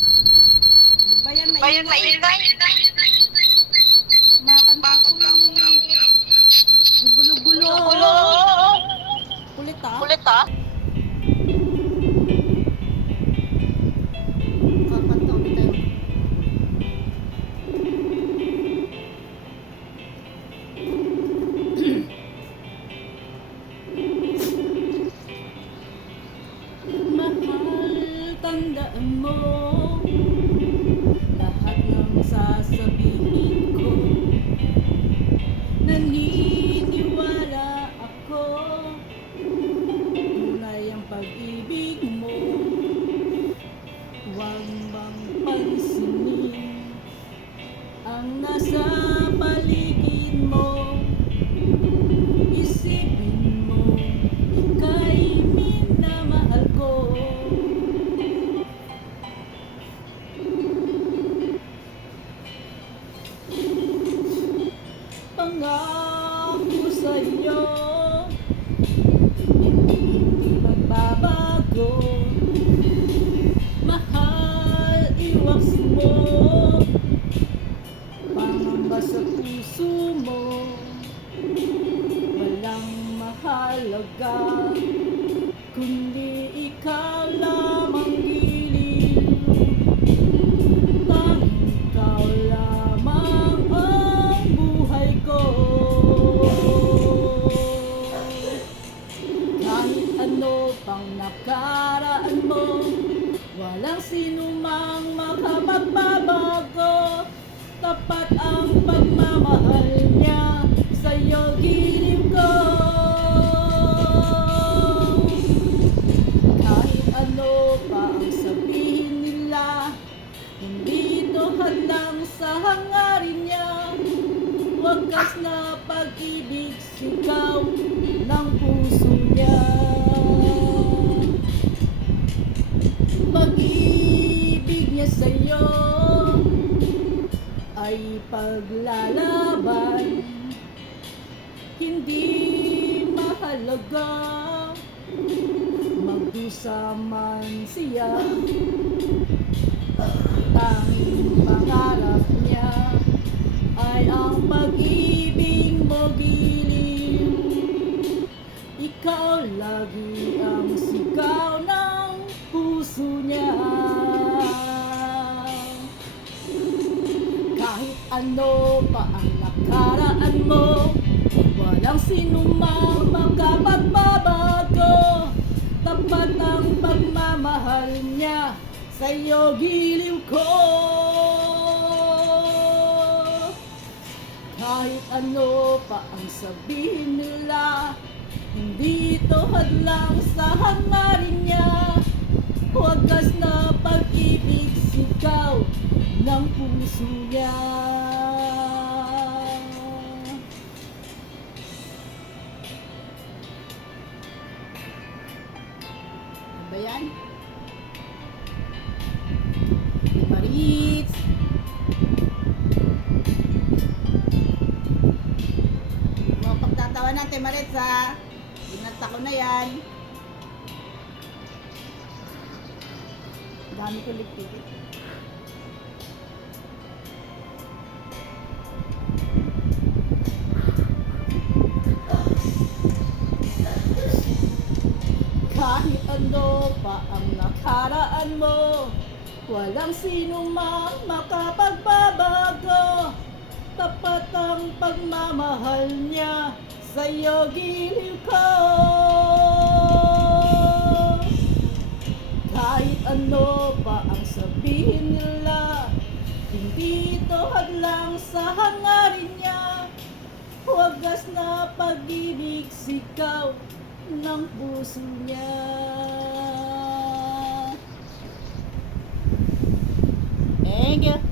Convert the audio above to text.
Di ba yan Bayan maingay? maingay. Kumakanta ako Bakit ako eh. Ang gulo-gulo. gulo-gulo? Kulit ah. Kulit ah. Kakanta ulit tayo. Mahal, tandaan mo lahat ng sasabihin ko. Naniniwala ako, tunay ang pag-ibig mo. Huwag mong pansinin ang nasa paligid mo. Isipin mo, ika'y minamahal ko. Pangako sa'yo, hindi magbabago. Mahal, iwas mo pangamba sa puso mo. Walang mahalaga kundi ikaw lamang giliw. Tanging ikaw lamang ang buhay ko. Kahit ano pang nakaraan mo, walang sinumang makapagbabago. Tapat ang pagmamahal niya, sa'yo giliw ko. Kahit ano pa ang sabihin nila, hindi ito hadlang sa hangarin niya. Wagas na pag-ibig, sigaw ng puso niya. Pag-ibig niya sa'yo ay paglalaban. Hindi mahalaga magdusa man siya. Tanging pangarap niya ay ang pag-ibig mo giliw. Ikaw lagi ang sigaw ng puso niya. Kahit ano pa ang nakaraan mo, walang sinumang makapagbabago. Tapat ang pagmamahal niya, sa'yo giliw ko. Kahit ano pa ang sabihin nila, hindi ito hadlang sa hangarin niya. Wagas na pag-ibig, sigaw ng puso niya. Ano ba yan? Maritz. Mga pagtatawa natin, Maritz ha. Ginanta ko na yan. Dami ko ligpit. Kahit ano pa ang nakaraan mo, walang sinumang makapagbabago. Tapat ang pagmamahal niya, sa'yo giliw ko. Kahit ano pa ang sabihin nila, hindi ito hadlang sa hangarin niya. Wagas na pag-ibig, sigaw ng puso niya. Thank you.